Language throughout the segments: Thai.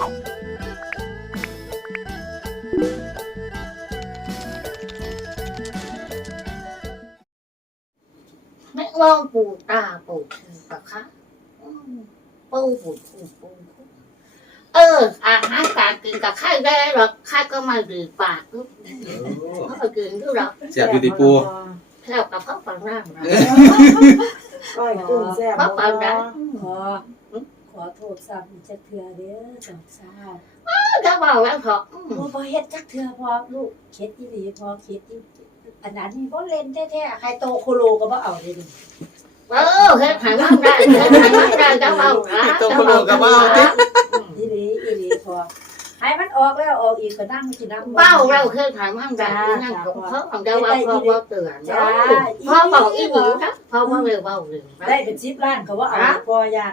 ไม่ลองปูตาปูคือปะคะอืมปูปูปูปูเออ อาหารการกินกับไข่ได้หรอกไข่ก็มาดีปากลูกเขาไปกินด้วยหรอกเสียบอยู่ที่ปูแค่กับพ่อฟังร่างนะก้อยกุ้งแซ่บพ่อฟังนะขอ ขอโทษซ้ำอีกจักเทื่อเด้อจังซ่าถ้าบอกแล้วเถอะอืมบ่บ่เฮ็ดจักเทื่อพอลูกเค็ดอีหลีพอเค็ดอีอันนั้นนี่บ่เล่นแท้ๆใครโตโคโลก็บ่เอาเลยดิเออเฮ็ดให้มันได้เฮ็ดให้มันได้จะเบาละตัวคนโลกับว่าเอาติอีหลีอีหลีพอให้มันออกแล้วออกอีกก็นั่งสินั่งเบาเราเฮ็ดให้มันได้นั่งของเขาของเราว่าพ่อว่าเตือนเนาะพ่อบอกอีหนูนะพ่อว่าเร็วเบาเร็วนะได้เป็น10ล้านก็บ่เอาพอย่า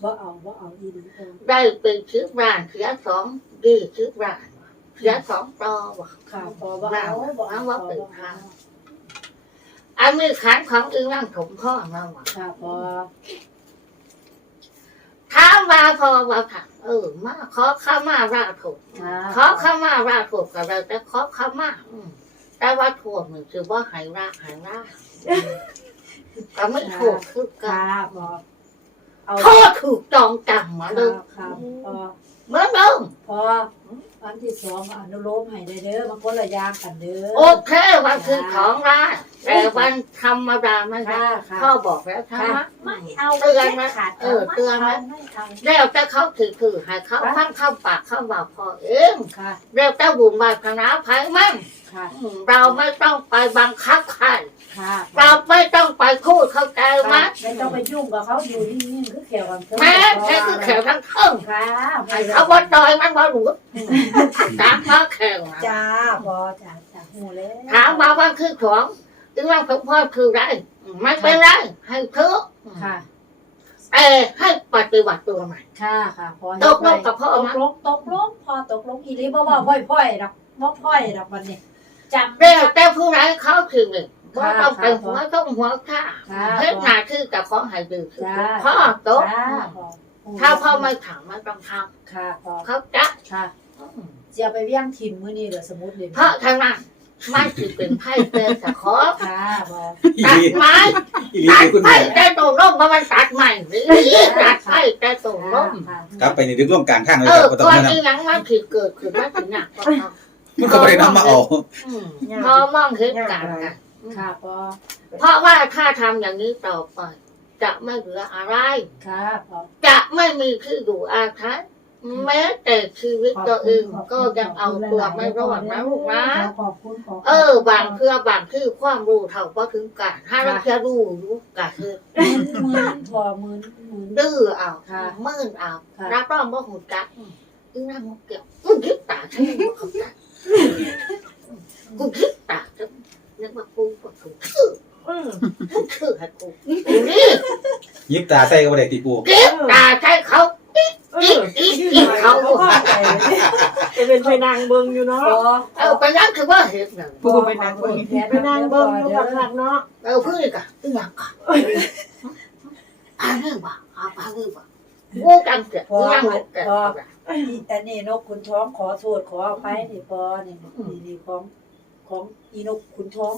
นบ่เอาบ่เอาอีหลีพอได้เป็นชื่อร้านเสียสองดีชื่อร้านเสียสองต่อว่ะค่ะพอบ่เอาบ่เอาบ่เอาอันนี้ขันของอีร่างถมพ่อเราว่ะค่ะพอถามว่าพอว่าค่ะเออมาขอข้ามาราถูกค่ะขอข้ามาราถูกกับเราแต่ขอข้ามาอืมแต่ว่าถูกมันคือว่าหายราหายราก็ไม่ถูกคือกัค่ะนพอเอา โทษถูกจองจำมาเลค่ะยค่ะพอเหมื่อนเดิมพอวันที่สองอนุโลมให้ได้เด้อมันคนละอย่างกันเด้อโอเควันคือของร้าน แต่วันธรรมดาไม่ได้ค่ะค่ะพ่อบอกแล้วใช่ค่ะไหมไม่เอาเตือนไหมขาดเออเตือนไหม ไม่เอาแล้วแต่เขาถือถือให้เขาฟังเข้าปากเข้าบอกพอเองค่ะแล้วแต่บุญบาปนาภัยมั่งค่ะอืมเราไม่ต้องไปบังคับใครค่ะเราไม่ต้องไปพูดเข้าใจไหมไม่ต้องไปยุ่งกับเขาอยู่นิ่งๆคือเขียวกันเถอะแม้แค่คือแขวทั้งเทิงค่ะให้เขาบ่ดอยมันบ่หนูตามมาแขวนะจ้าพอจ้าจ้าหูแล้วถามมาว่าคือของ ถึงว่าสมพ่อคือไรไม่เป็นไรให้เถอะค่ะ เออให้ปฏิบัติตัวใหม่ค่ะค่ะพอตกลงกับพ่อตไหมกลงตกลงพอตกลงอีหลีบ่บ่พ่อยๆดอกบ่พ่อยดอกวันนี้จำเรียกแต่ผู้ร้ายเขาคือหนึ่งว่าต้องไปค่ะหัวต้องหัวข้าค่ะเฮ็ดหน้าที่กับของใหายดื้อคือจ้าพ่อโต๊ะจ้าพอถ้าพ่อไม่ถามไม่ต้องทค่ะพอำเขาจะค่ะเสียไปเวียงทิมมื้อนี้เหรอสมมุติเลยเพราะทางนั้น มันถือเป็นไพ่เตือนแต่ขอค่ะพออีตัหดลีไม้อีหลีตัดคุณไพ่แม่แต่ตรงร่มเพราะมันตัดใหม่หรือตัดไพ่แต่ตรงร่มค่ะกลับไปในดึกร่วมกลางข้างเลยเอคอรับก็ต้องก่อนมาที่หนังมันถือเกิดขึ้นมาถึงหนักกว่าเขามันก็ไม่ได้นำมาออกอืมพอมองเห็นการกันค่ะพอเพราะว่าถ้าทำอย่างนี้ต่อไปจะไม่เหลืออะไร ค่ะพอจะไม่มีที่อยู่อาศัย แม้แต่ชีวิตตัวเองก็ยังเอาตัวไม่รอดนะลูกนะ ขอบคุณขอบคุณเออ บางเพื่อบางคือความรู้เท่าก็ถึงการถ้าเราจะรู้รู้กันคือหมื่นพอหมื่นหมื่นดื้อเอาค่ะมื่นเอาค่ะรับรองว่าหูจักอึ้งนั่งเกี่ยวกูคิดตาใช่ไหมเขาใจกูคิดตาใช่ไหมเรียกว่ากูก็ถูกชื่อมึงชื่อให้กูนี่ยิบตาใส่ก็ไม่ได้ตีปูคิดตาใช่เขา อีกอีกอีกเขาจะเป็นไปนางเบิงอยู่เนาะเออไปนั่งคือว่าเห็นน่ะปูไปนางเบิงไปนางเบิงอยู่กับคักเนาะเออพูดอีกอะตึ้งยังก่อนอ่าเรื่องบ่อ่านเรื่องบ่งูกันเกิดพองูพอเกิดอันนี้นกขุนท้องขอโทษขออภัยนี่พอนี่นี่นี่ของของอีนกขุนท้อง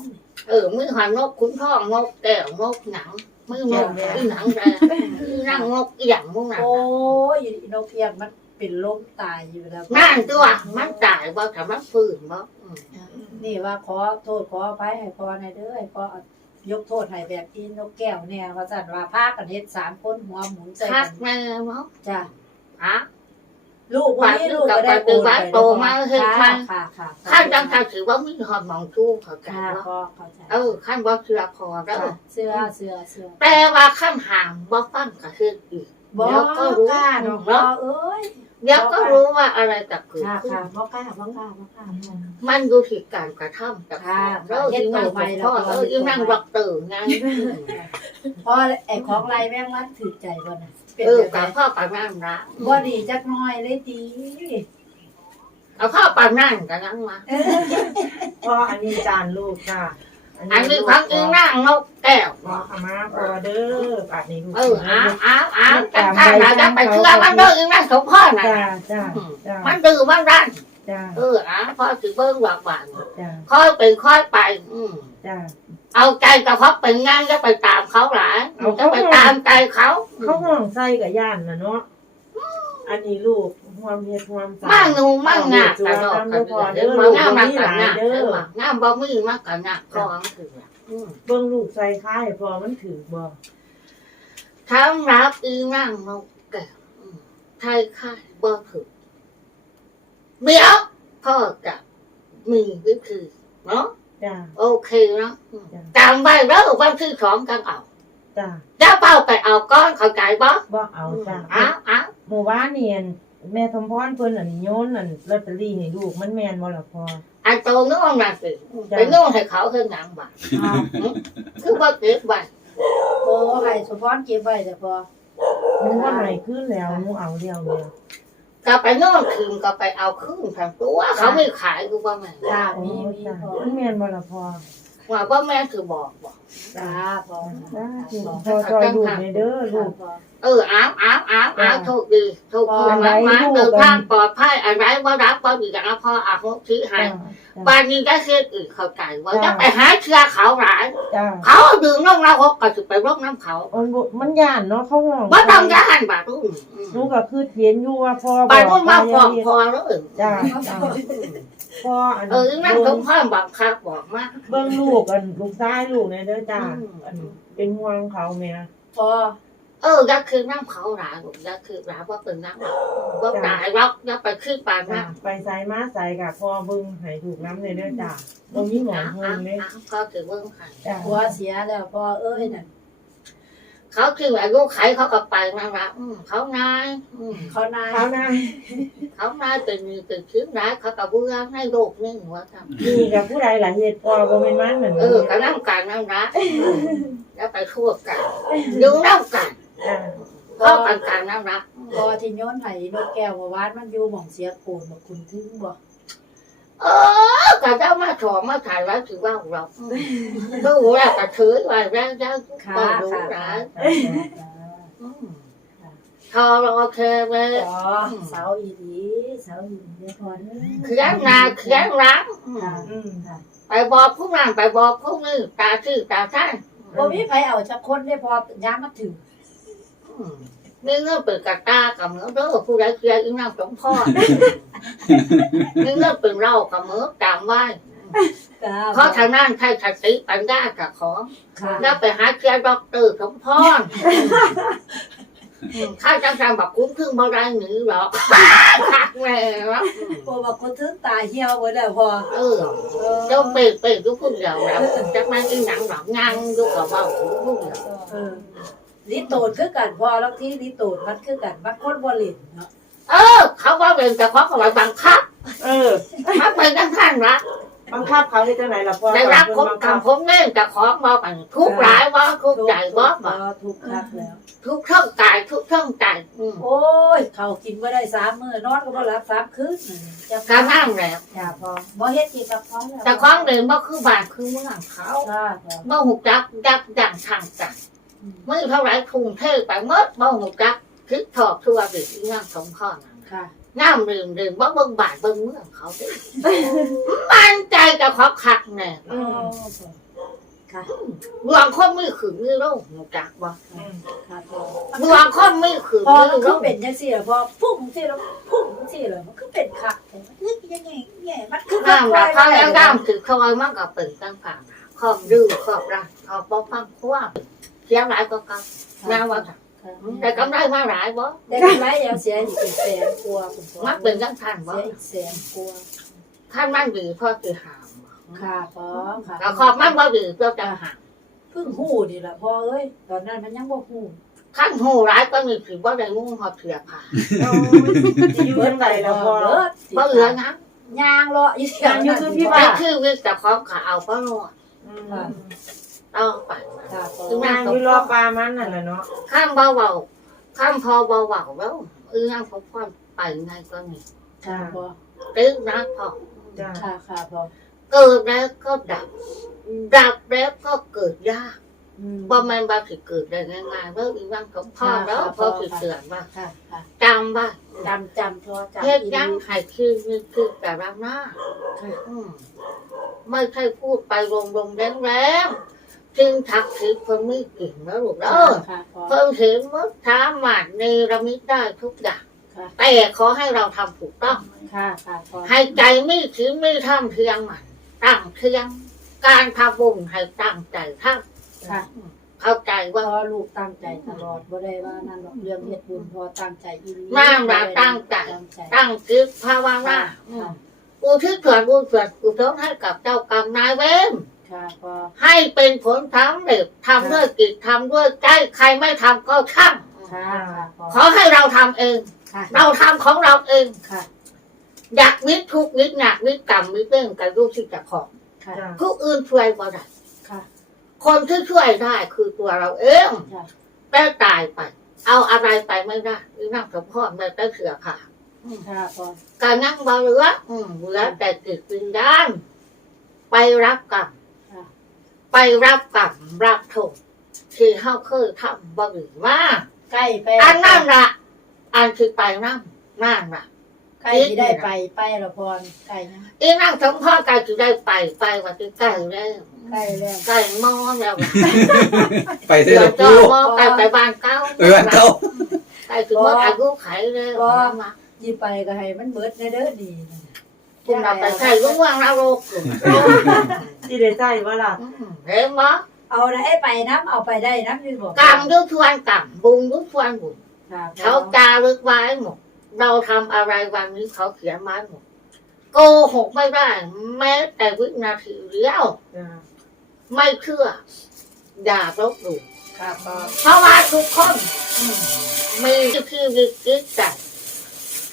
เออมือหันนกคุ้นท้องนกแก้วนกหนัง มือนกอีหนังแดงนั่งนกอีหยังพวกนั้นโอ้ยอีนกเอียงมันเป็นลมตายอยู่แล้วนั่นตัวมันตายบ่แต่มันฟื้นบ่อืมนี่ว่าขอโทษขออภัยให้พอในเด้อให้พอยกโทษให้แบบอีนกแก้วเนี่ยว่าสั่นว่าพากันเฮ็ดสามคนหัวหมุนใส่คักักนแม่เนาะจ้ะ ฮะ ลูกวันนี้ลูกก็ได้บุญไปค่ะค่ะค่ะขั้นจังทาถือว่ามีหอดหมองชู้เขาใจค่ะว่าพอเข้าใจเออขั้นว่าเชื่อคอแล้วเสื้อเสื้อเสื้อแต่ว่าขั้นห่างบ่ฟังก็คืออีกบ่เดี๋ยวก็รู้กล้าดอกบ่เนาะเอ้ยเดี๋ยวก็รู้ว่าอะไรจะเกิดค่ะขึ้นค่ะบ่กล้าบ่กล้าบ่กล้ามันอยู่ที่การกระทำกับค่ะเราอีนั่งกับพ่อเอออีนั่งรักตื่นไงพอไอ้ของไรแม่งมันถือใจบ่น่ะ เออกับพ่อปานนั่นละบ่ดีจักหน่อยเลยดีกับพ่อปานนั่นกันนั่งมาพ่ออันนี้จานลูกค่ะอันนี้ของอีนั่งนกแก้วขอขมาพอเด้อปากนี้ลูกเอออ้าวอ้าวอ้าวจังท่านเราจะไปเชื่อมันเด้ออีนั่งสมพ่อน่ะจ้าจ้ามันดื้อมันรั้นเอออ้าวพ่อสิเบิ้งหลักบานจ้าค่อเป็นค่อยไป อืมจ้า เอาใจกับเขาเป็นงานจะไปตามเขาหลายจะไปตามใจเขาเขาห้องใส่กับย่านน่ะเนาะอันนี้ลูกความเฮ็ดความสามั่งงูมั่งงาแต่ดอกกันเด้อมางามนักกันงาเด้องามบ่มีมากกันงาคองคืออืม เบิ่งลูกใส่ค่ายพอมันถือบ่สำหรับอีนั่งนกแก้วอืมไทยค่ายบ่ถึกเดี๋ยวพ่อจะมีวิธีเนาะ จ้าโอเคเนาะอืมจำไว้แล้ววันที่สองกันเอาจ้าจะเป้าไปเอาก้อนเข้าใจบ่บ่เอาจ้าอ้าวอ้าวหมู่บ้านนี่อั่นแม่สมพรเพิ่นอันโยนอันลอตเตอรี่ให้ลูกมันแม่นบ่ล่ะพอไอ้โตนึกว่ามันสิไปนึกว่าให้เขาเพิ่งหยังบ่คือว่าเก็บไว้โอ้ให้สมพรเก็บไว้แต่พอหนูว่าไหนขึ้นแล้วหนูเอาเดียวเลย ก็ไปนอนคืนก็ไปเอาคืนทั้งตัว เขาไม่ขายกูว่าแม่จ้าโอ้มีมีจ้าพอ มันแม่นบ่ล่ะพอ ว่าว่าแม่คือบอกบอกจ้าพอจ้าคือพอจอยลูกในเด้อลูกพอเอออ้าวอ้าวอ้าวอ้าวโชคดีโชคดีอะไรมากลูกๆเดินทางปลอดภัยอะไรว่ารับว่าดีกันนะพ่ออาหุที่ให้จ้าบ้านนี้ได้เฮ็ดอื่นเข้าใจว่าจะไปหาเชื้อเขาหลายจ้าเขาดื่มน้ำเราหกก็จะไปรบน้ำเขา มันบ่มันย่านเนาะเขาห้องว่าต้องย่านบารุ่นหนูก็คือเห็นอยู่ว่าพอบาอกรุ่นมาฟว่าองอย่าพอแล้วจ้าจ้า พออันเออนั่งสมพ่อบังคับบอกมาเบิ่งลูกอันลูกชายลูกในเด้อจ้าอืมอันเป็นห่วงเขาแม่พอเออยักคือน้ำเขาหลายยักคือหลายว่าเป็นน้ำหลายว่าตายแล้วยักไปขึ้นปานจ้าน้ำไปไสมาไสกะพอเบิ่งให้ถูกน้ำในเด้อจ้าบ่มีหมองเฮิงเลยเขาถือเบิ้งให้จ้าหัวเสียแล้วพอเอ้ยนั่น เขาคืออายุไขเขาก็ไปนั่นละอืมเขานายอืมเขานายเขานายเขานายเป็นมีเป็นชื้นร้ายเขาก็เบื่อในโลกนี่หัวทำนี่กับผู้ใดล่ะเฮ็ดพอบ่แม่นมันนั่นเออก็นั่งกันนั่งรักแล้วไปทั่วกันดูนั่งกันจ้าเพราะกันกันนั่งรักพอที่โยนให้นกแก้วเมื่อวานมันอยู่หม่องเสียโกนบ่คุณถึงบ่ เออก็เจ้ามาถอมาถ่ายแล้วถือว่าเราดูแล้วก็ถือไว้แล้วเจ้าค่ะก็ดูค่ะร้ายจ้าทอรอเคเลยพอเสาอีดีเสาอีดีเด้อพอเด้อเขียนนาเขียนรังค่ะอืมค่ะไปบอกผู้นั้นไปบอกผู้นี้ตาชื่อตาท่านบ่มีไผเอาจักคนได้พอยามมาถึงนี่เงื่อนเป็นกระตากับเหมือนเด้อผู้ใดเคลียร์อีนั่งสมพ่อ นี่เงื่อนเป็นเรากับเหมือนจำไว้จ้าเพราะทางนั้นใครสติปัญญากับของค่ะแล้วไปหาเคลียร์ด็อกเตอร์สมพ่อข้าจังจังแบบคุ้มครึ่งบ่ได้หนีหรอกคักแม่วะบ่ว่าคนถึงตาเหี่ยวบ่ได้พอ เออเจ้าเป็ดเป็ดทุกคนเดียวแล้วจักแม่ที่หนังหลังงานยุกกับเบาทุกคนเดียวเออลิโตนคือกันพอแล้วที่ลิโตนมันคือกันมันคนบ่เล่นเนาะเออ เขาว่าเป็นแต่เขาก็ว่าบังคับเออถ้าเป็นทั้งท่านรักบังคับเขาเฮ็ดจังไดล่ะพ่อได้รับผมทำผมเล่นแต่ของมาบังทุกหลายว่าทุกใจว่าบ่ทุกคักแล้ว ทุกช่องกายทุกช่องใจอืมโอ้ยเขากินบ่ได้สามมื้อนอนก็บ่หลับสามคืนจังการนั่งแล้วอย่าพอบ่เฮ็ดอีกกับพอแล้วแต่ของเดินบ่คือบ้านคือเมืองเขาค่ะพอเมื่อหุกจักยักยันทางกันไม่เท่าไรทุ่งเทไปเมื่อเมื่อหุกจักคิดถอกทั่วดิงามสมข้อนั้นค่ะ น้ำดื่มดื่มบ่เบิ่งบาทเบิ่งเมืองเขาดิมันใจจะขอคักแน่โอ้ค่ะบางคนไม่ขืนไม่รู้หุกจักบ่ค่ะพอบางคนไม่ขืนพอไม่มันคืรู้อเป็นจังซี่ล่ะพอพุ่งจังซี่แล้วพุ่งจังซี่แล้วมันคือเป็นคักแต่มันคือยังไงแง่มันคือน้ำรักเขาแล้วน้ำถือเขาไว้มากกับเป็นตั้งผ่านขอบดื้อขอบรักขอบป้องฟังควาเสียหลายก็กันน้ำว่า แต่กำไรมาหลายบ่ได้กำไรยังเสียอีกเป็นแสนกว่าคุณพ่อมักเป็นจังทันบ่เสียอีกแสนกว่าท่านมันดีพ่อคือหามค่ะพ่อค่ะแล้วขอบมันบ่ดีเพื่อจะหามเพิ่งหูนี่แหละพ่อเอ้ยตอนนั้นมันยังบ่หูขั้นหูร้ายก็มีถือว่าได้งูหอเถื่อผ่าโอ้ยสิอยู่จังไดล่ะพ่อเบิดเพราะเหลือนะยางเลาะอยู่แถวยางอยู่คือพี่ไปว่าคือวิแต่ของขาเอาก็รอดอืม เอาไปค่ะพ่อถึงงานอยู่รอปลามันนั่นแหละเนาะข้ามเบาเบาข้ามพอเบาเบาแล้วเอื้องเขาพ่อนไปไงก็มีค่ะพ่อตึ้งนะพอจ้าค่ะค่ะพ่อเกิดแล้วก็ดับ ดับแล้วก็เกิดยากอืมว่ามันบาสิเกิดได้ง่ายๆเมื่ออีวันกับพ่อแล้วพ่อสิเตือนว่าค่ะค่ะจำว่าจำจำพอจำเฮ็ดอียังนี้ใหายคือนี่คือแต่ละหน้าค่ะอืมไม่ใช่พูดไปลงลงแรงแรงๆ จึงทักสิคนไม่เก่งแล้วลูกเออค่ะพอเพิ่งเห็นว่าท้าหมาดในระมิดได้ทุกอย่างค่ะแต่ขอให้เราทำถูกต้อง ค่ะค่ะพอให้ใจไม่ถือไม่ทำเพียงมันตั้งเพียง การทำบุญให้ตั้งใจทค่ะำเข้าใจพว่า อลูกตั้งใจตลอดบ่ได้ว่านั่นหรอกเรื่องเฮ็ดบุญพอตั้งใจอีนี้น้ำละตั้งใจ ตั้งใจ ตั้งจิตภาวนาอืมอุทิศส่วนบุญส่วนกุศลให้กับเจ้ากรรมนายเวรค่ะพอ ให้เป็นผลทำเด็กทำด้วยจิตทำด้วยใจใครไม่ทำก็ช่างค่ะค่ะพอขอให้เราทำเองค่ะเราทำของเราเองค่ะอยากวิทย์ทุกข์วิทย์หนักวิทย์กรรมวิทย์เรื่องกับลูกที่จะของค่ะจ้ะผู้อื่นช่วยบ่ได้ค่ะคนที่ช่วยได้คือตัวเราเองค่ะแต่ตายไป เอาอะไรไปไม่ได้นี่นั่งกับพ่อแม่แต่เสือขาดค่ะพอการนั่งบ่เหลืออืมเหลือแต่จิตวิญญาณไปรับกรรมค่ะ ไปรับกรรมรับโทษที่เฮาเคยทำบ่หรือว่าใกล้ไปอันนั่นละอันคือไปนั่งนั่นละใกล้ที่ได้ไปไปละพรใกล้นะอีนั่งสมพ่อการจะได้ไปไปวันที่ใกล้แล้วใกล้แล้วใกล้มอแล้วล่ะไปเถเดี๋ยวอะจะปูมอใกล้ไปบ้านเก่าไปบ้านเก่าใกล้ถึงว่าอายุไขแล้วมายี่ไปก็ให้มันเบิดในเด้อดีนะ คุณเราไปใช้ลุงว่างนรกที่ได้ใจว่าล่ะอืมเห็นไหมเอาได้ไปน้ำเอาไปได้น้ำอยู่บอกกรรมยุทวนกรรมบุญยุทวนบุญค่ะเขาจารึกไว้หมดเราทำอะไรวันนี้เขาเขียนมาหมดโกหกไม่ได้แม้แต่วินาทีเดียวจ้ะไม่เชื่ออย่าลบหลู่ค่ะพอเพราะว่าทุกคนอืมมีที่วิจิตใจ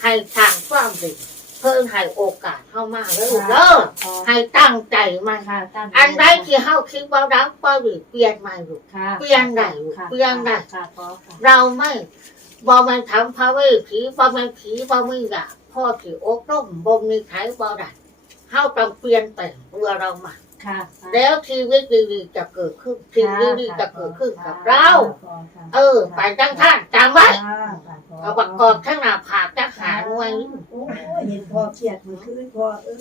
ให้ทางความดี เพิ่มให้โอกาสเข้ามาเลยเด้อพอให้ตั้งใจมาค่ะตั้งอันใดที่เฮาคิดว่ารักก็หรือเปลี่ยนใหม่ลูกค่ะเปลี่ยนได้ลูกค่ะเปลี่ยนได้ค่ะพอค่ะเราไม่บอมันทำพระเวทผีบอมันผีบอมืออะพ่อถืออกร่มบ่มีไขบอได้เฮาต้องเปลี่ยนไปเมื่อเรามา ค่ะแล้วชีวิตดีๆจะเกิดขึ้นชีวิตดีๆจะเกิดขึ้นกับเรา เออไปจังท่านจำไว้เอาบักกอกข้างหน้าผากจะหาหน่วยโอ้ยเห็นพอเครียดมือคืนพอเออ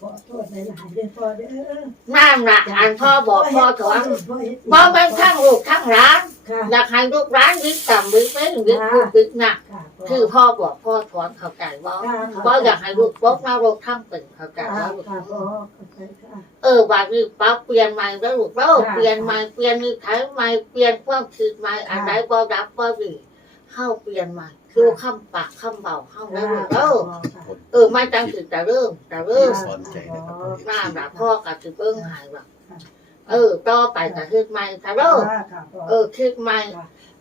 ขอโทษหลายๆเด้อพอเด้อนั่นละอันพ่อบอกพ่อถอนพ่อเฮ็ดบอมันทั้งลูกทั้งร้านค่ะอยากให้ลูกร้านวิทย์กรรมวิทย์ไม่วิทย์พูดวิทย์หนัก ค่ะคือพ่อบอกพ่อถอนเข้าใจว่าว่าอยากให้ลูกปกนรกทั้งเป็นเข้าใจค่ะว่าลูกค่ะพ่อเข้าใจค่ะเออว่านี่ปั๊บเปลี่ยนใหม่แล้วลูกแล้วค่ะเปลี่ยนใหม่เปลี่ยนนิสัยใหม่เปลี่ยนความคิดใหม่ค่ะอันใดบ่รับบ่ดีเข้าเปลี่ยนใหม่คือคำปากคำเบาเข้าแล้วลูกแล้วเออไม่จังสิจะเริ่มจะเริ่มสอนใจนะครับหน้าหนาพ่อกับสิเบิ้งหายว่าค่ะเออต่อไปก็คิดใหม่จะเริ่มค่ะพ่อเออคิดใหม่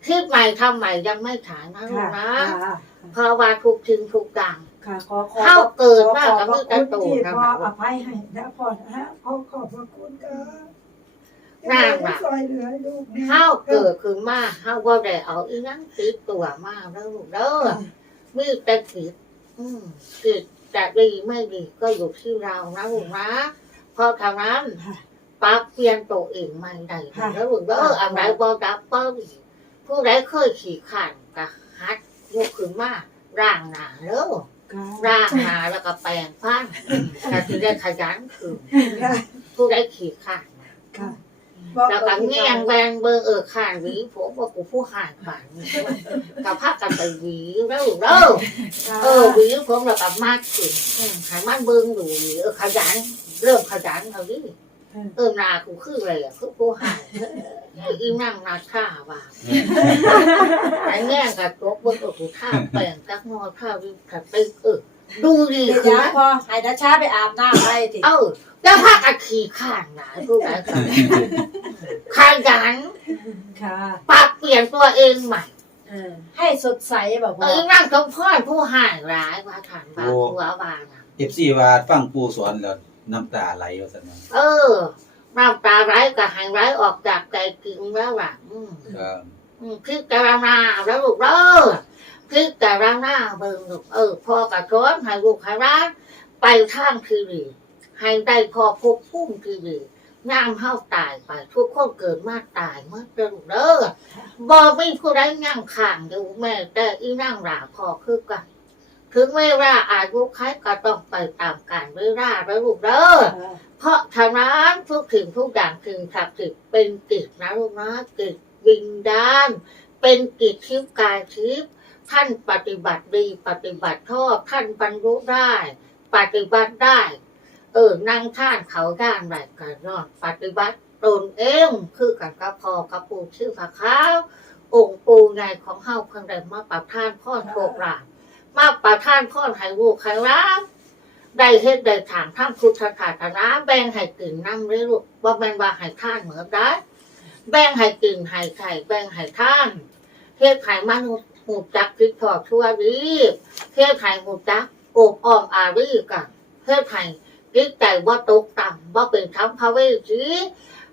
ค่ะคิดใหม่ทำใหม่ยังไม่ถ่ายนะลูกค่ะนะค่ะเพราะว่าทุกทิ้งทุกอย่างค่ะขอขอเข้าเกิดขอมาขอกับพมืระอกันคุณโตที่นะพ่อครับอภัยให้นะพ่อฮะขอขอบพระคุณค่ะน่ารักซอยเหลือลูกนี่เข้าเกิดขึ้นมาเข้าว่าได้เอาอีนั้นติดตัวมากแล้วลูกเด้อมือแต่ผิดอืมผิดจะดีไม่ดีก็อยู่ที่เรานะลูกนะเพราะทางนั้นค่ะปรับเปลี่ยนตัวเองไม่ได้แล้วลูกเด้ออะไรบ่รับบ่ดี ผู้ใดเคยขี่ขันก็ฮัดลุกขึ้นมาร่างหนาเด้อค่ะร่างหนาแล้วก็แปลงฟันก็จะได้ขยันขึ้นค่ะผู้ใดขี่ขันค่ะแล้วก็เงี้ยงแวงเบอร์เออข่านหวีผมว่ากูผู้หายผ่านนี่ด้วยกับพักกันไปหวีแล้วเด้อเออหวีผมแล้วกับมากขึ้นอืมใหายมันเบิ่งอยู่หวีเออขยันเริ่มขยันเอาดิ เออนากูคืออะไรอะคือผู้หายเอออีนั่งนาท่าว่าไอ้แง่งกับจกเบิ่งเออกูท่าแปลงจักนอท่าวิวขัดตึกเออดูดีเดี๋ยวขึ้นนะพอให้นัชชาไปอาบน้ำไปติเออแล้วพักกันขี่ข้านหนาผู้ใดกันขยันค่ะปรับเปลี่ยนตัวเองใหม่ให้สดใสแบบว่าอนั่งสมพ่อผู้หายร้ายว่าฐานบาหัวบานะเอฟซีว่าฟังปูสอนแล้ว น้ำตาไหลว่าซั่นนะเออ น้ำตาไหลกับหายไหลออกจากใจจริงแล้วล่ะอืมครับอืมพิจารณาแล้วลูกเด้อพิจารณาเบิ่งลูกเออพ่อกระช้อนให้ลูกให้ร้านไปทางที่ดีให้ได้พอพบพุ่มที่ดีงามเฮาตายไปทุกคนเกิดมาตายเมื่อเดิมเด้อบ่มีผู้ใดย่างข้างอยู่แม่แต่อีนั่งหลาพอคือกัน ถึงไม่ว่าอายุใครก็ต้องไปตามการเวลาแล้วลูกเด้อเพราะฉะนั้นทุกสิ่งทุกอย่างถึงศักดิ์สิทธิ์เป็นกิจนะลูกนะกิจวิญญาณเป็นกิจทิพย์กายทิพย์ท่านปฏิบัติดีปฏิบัติชอบท่านบรรลุได้ ปฏิบัติได้ เออนั่งท่านเขาด้านไรกันนอนปฏิบัติตนเองคือกันกับพอกับปูชื่อพระขาวองค์ปูไงของเฮาเพิ่งได้มาประทานพ่อโชคลาภ มาประทานพ่อให้ลูกให้รับ ได้เฮ็ดได้ถางทั้งพุทธศาสนาแบ่งให้กินน้ำเลยลูกว่าแม่นว่าให้ท่านเหมือนได้แบ่งให้กินให้ไข่แบ่งให้ท่านเฮ็ดให้มนุษย์หูจักคิดพอชั่วดีเฮ็ดให้หูจักโอบอ้อมอารีกันเฮ็ดให้จิตใจว่าตกต่ำว่าเป็นทั้งพระเวสสี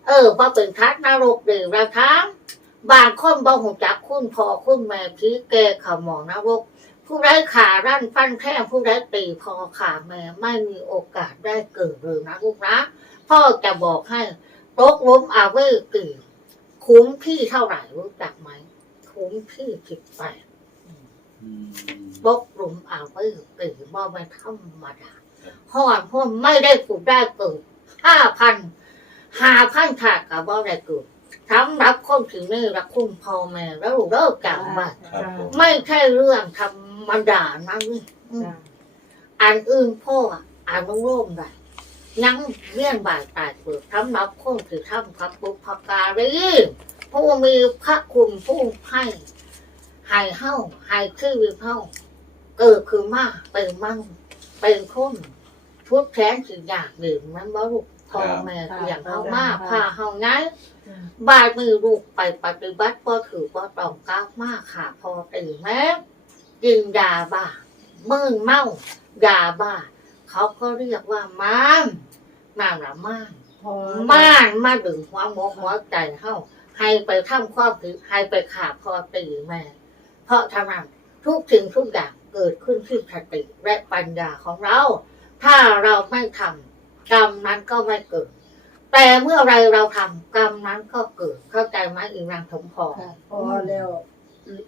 เออว่าเป็นทัศนรกเดือดระทั้งบางคนบ่หูจักคุณพ่อคุณแม่พี่แกขมองนรก ผู้ไร้ขารั่นฟันแท่งผู้ไร้ตีพอขาแม่ไม่มีโอกาสได้เกิดเลยนะลูกนะพ่อจะบอกให้ตกล้มอาเวตีคุ้มที่เท่าไหร่รู้จักไหมคุ้มที่สิบแปดอืมตกหลุมอาเวตีบ่ไม่ธรรมดาห่อนพ่นไม่ได้ผูกได้เกิดห้าพันห้าพันถาดกับบ่ได้เกิดสำหรับคนที่ไม่รักคุณพ่อแม่แล้วลูกเลิกจำไว้ครับผมไม่ใช่เรื่องธรรม ดานะนี่อืมอันอื่นพ่ออนุโลมได้ยังเลี้ยนบ่ายตายเปิดทำรับคนถือทำพับบุพการีผู้มีพระคุณผู้ให้ให้เฮ้าให้คือวิเฮ้าเกิดคือมาเป็นมั่งเป็นคนทุกแขนสิอยากดื่มมันบ่ลูกพ่อแม่คืออย่างเฮามาพาเฮาไงบายมือลูกไปปฏิบัติก็ถือว่าต้องก้าวมากค่ะพอตื่นแม้ กินยาบ้ามึนเมายาบ้า เขาก็เรียกว่าม่านม่านละม่านม่านมาดึงหัวหมอหัวใจเฮาให้ไปทำความผิดให้ไปขาพอตื่นแม่ เพราะทำนั้นทุกสิ่งทุกอย่างเกิดขึ้นที่สติและปัญญาของเรา ถ้าเราไม่ทำกรรมนั้นก็ไม่เกิด แต่เมื่อไรเราทำกรรมนั้นก็เกิด เข้าใจไหมอีนางสมพรพอแล้ว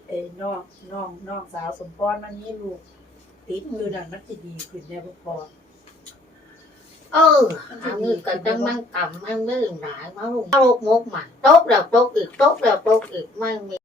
เอ้น้องน้องน้องสาวสมพรมันนี่ลูกติดอยู่นั่นมันจะดีขึ้นแน่บ่พอเอออันนี้ก็จะมันกรรมมันไม่หลายมาลูกโรคมกใหม่ตกแล้วตกอีกตกแล้วตกอีกไม่มี